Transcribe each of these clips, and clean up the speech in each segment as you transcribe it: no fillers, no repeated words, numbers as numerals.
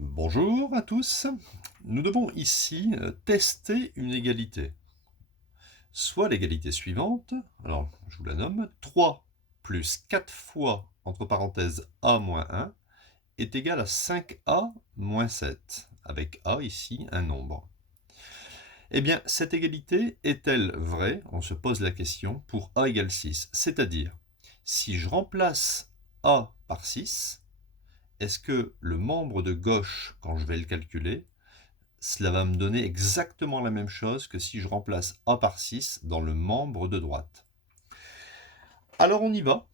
Bonjour à tous. Nous devons ici tester une égalité. Soit l'égalité suivante, alors je vous la nomme, 3 plus 4 fois, entre parenthèses, a moins 1, est égal à 5a moins 7, avec a ici un nombre. Eh bien, cette égalité est-elle vraie? On se pose la question pour a égale 6, c'est-à-dire, si je remplace a par 6, est-ce que le membre de gauche, quand je vais le calculer, cela va me donner exactement la même chose que si je remplace a par 6 dans le membre de droite. Alors on y va.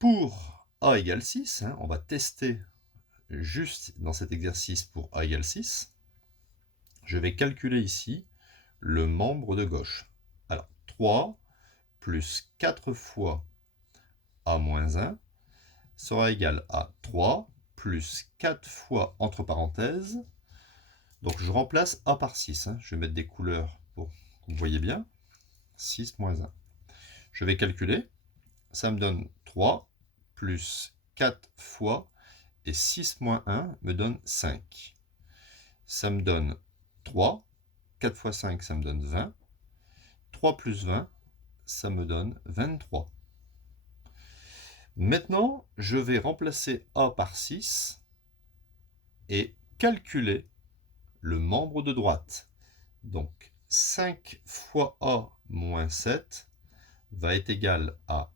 Pour a égale 6, on va tester juste dans cet exercice pour a égale 6. Je vais calculer ici le membre de gauche. Alors 3 plus 4 fois a moins 1 sera égal à 3 plus 4 fois, entre parenthèses, donc je remplace a par 6. Je vais mettre des couleurs pour que vous voyez bien. 6 moins 1. Je vais calculer. Ça me donne 3 plus 4 fois, et 6 moins 1 me donne 5. Ça me donne 3. 4 fois 5, ça me donne 20. 3 plus 20, ça me donne 23. Maintenant, je vais remplacer a par 6 et calculer le membre de droite. Donc 5 fois a moins 7 va être égal à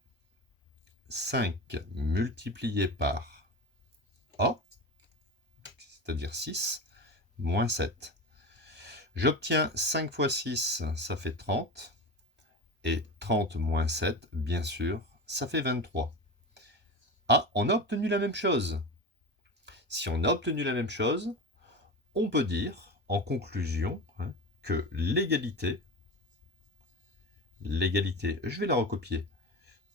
5 multiplié par a, c'est-à-dire 6, moins 7. J'obtiens 5 fois 6, ça fait 30, et 30 moins 7, bien sûr, ça fait 23. Ah, on a obtenu la même chose. Si on a obtenu la même chose, on peut dire, en conclusion, que l'égalité, je vais la recopier,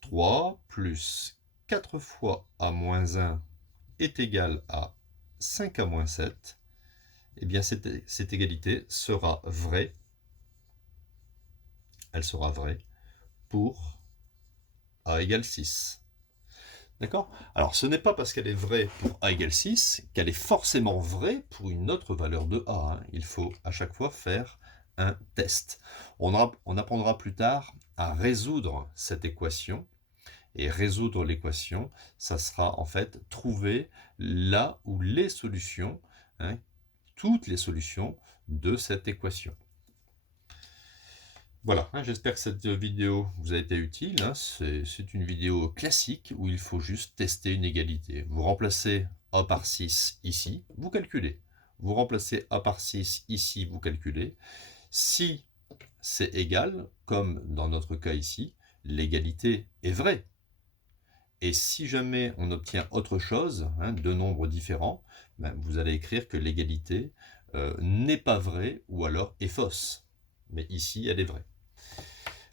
3 plus 4 fois a moins 1 est égal à 5a moins 7, eh bien cette égalité sera vraie, elle sera vraie pour a égale 6. D'accord? Alors ce n'est pas parce qu'elle est vraie pour a égale 6 qu'elle est forcément vraie pour une autre valeur de a. Il faut à chaque fois faire un test. On apprendra plus tard à résoudre cette équation. Et résoudre l'équation, ça sera en fait trouver là où les solutions, toutes les solutions de cette équation. Voilà, j'espère que cette vidéo vous a été utile. C'est une vidéo classique où il faut juste tester une égalité. Vous remplacez a par 6 ici, vous calculez. Vous remplacez a par 6 ici, vous calculez. Si c'est égal, comme dans notre cas ici, l'égalité est vraie. Et si jamais on obtient autre chose, deux nombres différents, vous allez écrire que l'égalité n'est pas vraie ou alors est fausse. Mais ici, elle est vraie.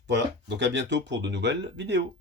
Voilà, donc à bientôt pour de nouvelles vidéos.